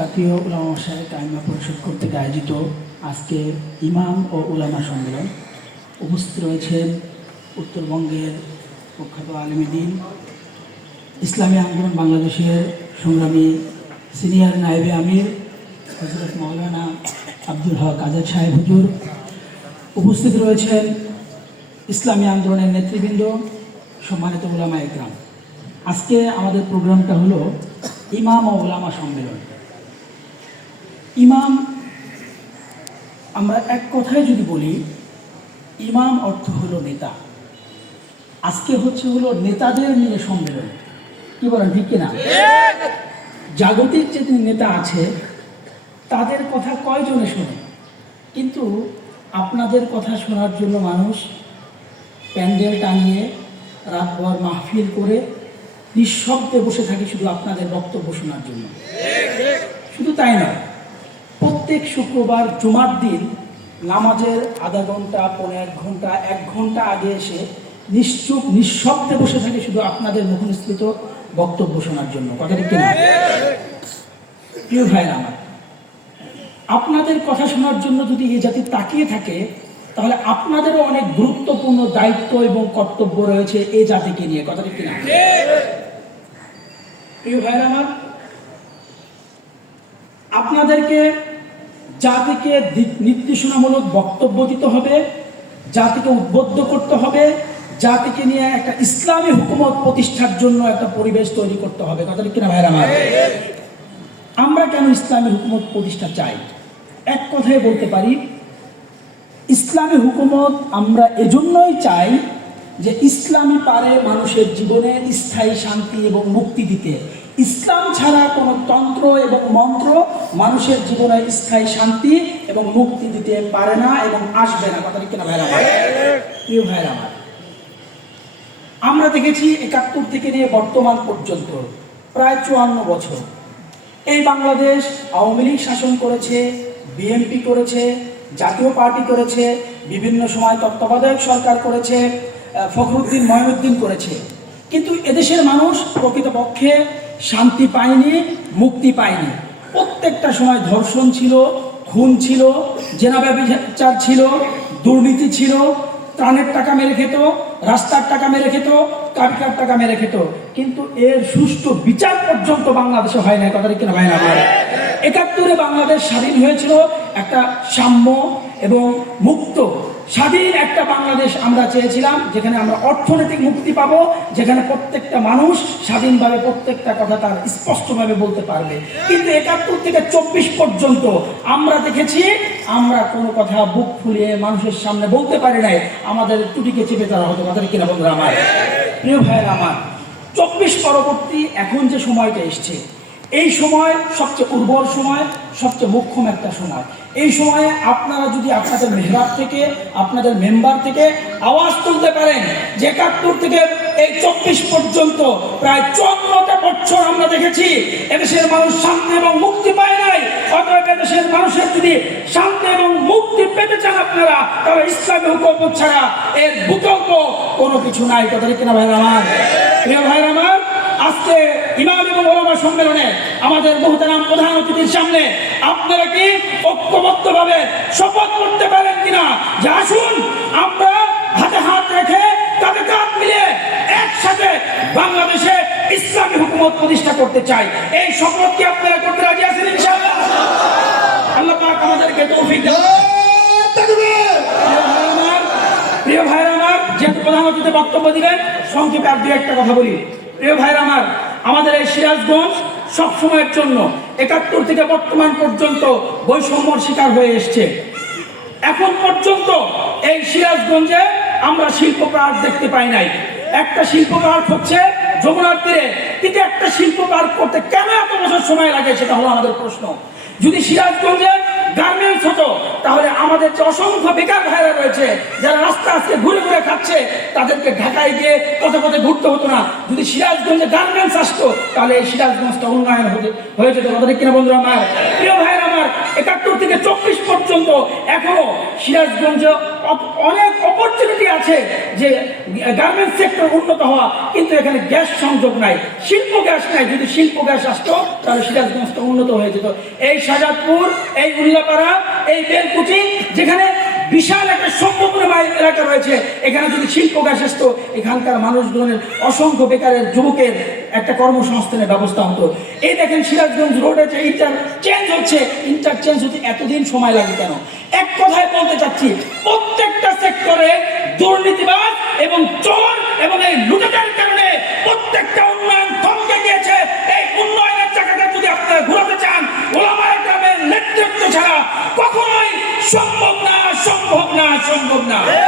জাতীয় উলামা মশাই কাইমা পরিষদ কর্তৃক আয়োজিত আজকে ইমাম ও উলামা সম্মেলন। উপস্থিত রয়েছেন উত্তরবঙ্গের প্রখ্যাত আলমীদিন ইসলামী আন্দোলন বাংলাদেশের সংগ্রামী সিনিয়র নায়েবে আমির হজরত মৌলানা আব্দুল হক আজাদ সাহেব হুজুর। উপস্থিত রয়েছেন ইসলামী আন্দোলনের নেতৃবৃন্দ, সম্মানিত ওলামা একরাম। আজকে আমাদের প্রোগ্রামটা হলো ইমাম ও ওলামা সম্মেলন। ইমাম আমরা এক কথায় যদি বলি ইমাম অর্থ হলো নেতা। আজকে হচ্ছে হলো নেতাদের নিয়ে সম্মেলন। কি বলেন ঠিক কিনা? জাগতিক যে নেতা আছে তাদের কথা কয়জনে শোনে? কিন্তু আপনাদের কথা শোনার জন্য মানুষ প্যান্ডেল টানিয়ে রাতভর মাহফিল করে নিঃশব্দে বসে থাকে শুধু আপনাদের বক্তব্য শোনার জন্য। শুধু তাই নয় প্রত্যেক শুক্রবার জুমার দিন নামাজের আধা ঘণ্টা পনেরো এক ঘণ্টা এক ঘণ্টা আগে এসে নিশ্চুপ, নিঃশব্দে বসে থাকে শুধু আপনাদের মুখনিসৃত বক্তব্য শোনার জন্য। কথাটা কিনা? প্রিয় ভাইরা আমার, আপনাদের কথা শোনার জন্য যদি এ জাতি তাকিয়ে থাকে, তাহলে আপনাদেরও অনেক গুরুত্বপূর্ণ দায়িত্ব এবং কর্তব্য রয়েছে এ জাতিকে নিয়ে। কথাটা কিনা? প্রিয় ভাই আমার, আপনাদেরকে জাতিকে নির্দেশনামূলক বক্তব্য দিতে হবে, জাতিকে উদ্বুদ্ধ করতে হবে, জাতিকে নিয়ে একটা ইসলামী হুকুমত প্রতিষ্ঠার জন্য একটা পরিবেশ তৈরি করতে হবে। কথাটা কিনা ভাইরা আমরা কেন ইসলামী হুকুমত প্রতিষ্ঠা চাই? এক কথায় বলতে পারি, ইসলামী হুকুমত আমরা এজন্যই চাই যে ইসলামী পারে মানুষের জীবনে স্থায়ী শান্তি এবং মুক্তি দিতে। ইসলাম ছাড়া কোনো তন্ত্র এবং মন্ত্র মানুষের জীবনে স্থায়ী শান্তি এবং মুক্তি দিতে পারে না এবং আসবে না। কথা কিনা ভাইরা প্রিয় আমার দেখেছি একাত্তর থেকে নিয়ে বর্তমান পর্যন্ত প্রায় চুয়ান্ন বছর এই বাংলাদেশ আওয়ামী লীগ শাসন করেছে, বিএনপি করেছে, জাতীয় পার্টি করেছে, বিভিন্ন সময় তত্ত্বাবধায়ক সরকার করেছে ফখরুদ্দিন ময়নুদ্দিন করেছে। কিন্তু এদেশের মানুষ প্রকৃতপক্ষে শান্তি পায়নি, মুক্তি পায়নি। প্রত্যেকটা সময় ধর্ষণ ছিল, খুন ছিল জেনা ব্যবচার ছিল, দুর্নীতি ছিল, ত্রাণের টাকা মেরে খেত, রাস্তার টাকা মেরে খেত কারখার টাকা মেরে খেত। কিন্তু এর সুষ্ঠু বিচার পর্যন্ত বাংলাদেশে হয় না কথা কিনা হয় না একাত্তরে বাংলাদেশ স্বাধীন হয়েছিল একটা সাম্য এবং মুক্ত স্বাধীন একটা বাংলাদেশ আমরা চেয়েছিলাম, যেখানে আমরা অর্থনৈতিক মুক্তি পাবো, যেখানে প্রত্যেকটা মানুষ স্বাধীনভাবে প্রত্যেকটা কথা তার স্পষ্টভাবে বলতে পারবে। কিন্তু একাত্তর থেকে চব্বিশ পর্যন্ত আমরা দেখেছি, আমরা কোনো কথা বুক ফুলিয়ে মানুষের সামনে বলতে পারি নাই, আমাদের টুটিকে চেপে তারা হতো আমাদের কিনা বন্ধুরা আমার। প্রিয় ভাইয়ের আমার, চব্বিশ পরবর্তী এখন যে সময়টা এসছে এই সময় সবচেয়ে উর্বর সময়, সবচেয়ে মোক্ষম একটা সময়। এই সময়ে আপনারা যদি আপনাদের মেহরাব থেকে, আপনাদের মেম্বার থেকে আওয়াজ তুলতে পারেন, যে একাত্তর থেকে এই চব্বিশ পর্যন্ত প্রায় চুয়ান্নটা বছর আমরা দেখেছি, এদেশের মানুষ শান্তি এবং মুক্তি পায় নাই। অতএব এদেশের মানুষের যদি শান্তি এবং মুক্তি পেতে চান আপনারা, তাহলে ইসলামী হুকুমত ছাড়া এর বিকল্প কোনো কিছু নাই। কথা কিনা ভাইরা আমার? প্রিয় ভাইরা আজকে ইমাম সম্মেলনে আমাদের বহুতারাম প্রধান অতিথির সামনে আপনারা কি ঐক্যবদ্ধভাবে শপথ করতে পারেন কিনা? যে আসুন, আমরা হাতে হাত রেখে তাদের কাঁধ মিলিয়ে একসাথে বাংলাদেশে ইসলামী হুকুমত প্রতিষ্ঠা করতে চাই। এই শপথ কি আপনারা করতে রাজি আছেন ইনশাআল্লাহ? আল্লাহ আমাদেরকে তৌফিক প্রিয় ভাইরা আমার যেহেতু প্রধান অতিথি বক্তব্য দিলেন, সংক্ষেপে আর দু একটা কথা বলি। প্রিয় ভাইরা আমার আমাদের এই সিরাজগঞ্জ সব সময়ের জন্য একাত্তর থেকে বর্তমান পর্যন্ত বৈষম্যর শিকার হয়ে এসছে। এখন পর্যন্ত এই সিরাজগঞ্জে আমরা শিল্প পার্ক দেখতে পাই নাই। একটা শিল্প পার্ক হচ্ছে যমুনার তীরে। কিন্তু একটা শিল্প পার্ক করতে কেন এত বছর সময় লাগে সেটা হলো আমাদের প্রশ্ন। যদি সিরাজগঞ্জে গার্মেন্টস হতো, তাহলে আমাদের যে অসংখ্য বেকার ভাইরা রয়েছে, যারা রাস্তা আজকে ঘুরে ঘুরে খাচ্ছে, তাদেরকে ঢাকায় গিয়ে পথে পথে ঘুরতে হতো না। যদি সিরাজগঞ্জে গার্মেন্টস আসতো, তাহলে এই সিরাজগঞ্জটা উন্নয়ন হতে হয়ে যেত আমাদের কিনা বন্ধুরা আমার? প্রিয় সিরাজগঞ্জে অনেক অপরচুনিটি আছে যে গার্মেন্টস সেক্টর উন্নত হওয়া, কিন্তু এখানে গ্যাস সংযোগ নাই। শিল্প গ্যাস নাই। যদি শিল্প গ্যাস আসতো, তাহলে সিরাজগঞ্জটা উন্নত হয়ে যেত। এই সাজাদপুর এই উল্লাপাড়া, এই বেলকুচি, যেখানে বিশাল একটা সম্ভাবনাময় এলাকা রয়েছে। এখানে যদি শিল্প গ্যাস আসতো, এখানকার মানুষজনের অসংখ্য বেকারের যুবকের একটা কর্মসংস্থানের ব্যবস্থা হতো। এই দেখেন সিরাজগঞ্জ রোডে যে ইন্টার চেঞ্জ হচ্ছে। ইন্টারচেঞ্জ হতে এতদিন সময় লাগে কেন? এক কথায় বলতে চাচ্ছি, প্রত্যেকটা সেক্টরে দুর্নীতিবাদ এবং চোর এবং এই লুটেটার কারণে প্রত্যেকটা উন্নয়ন album now.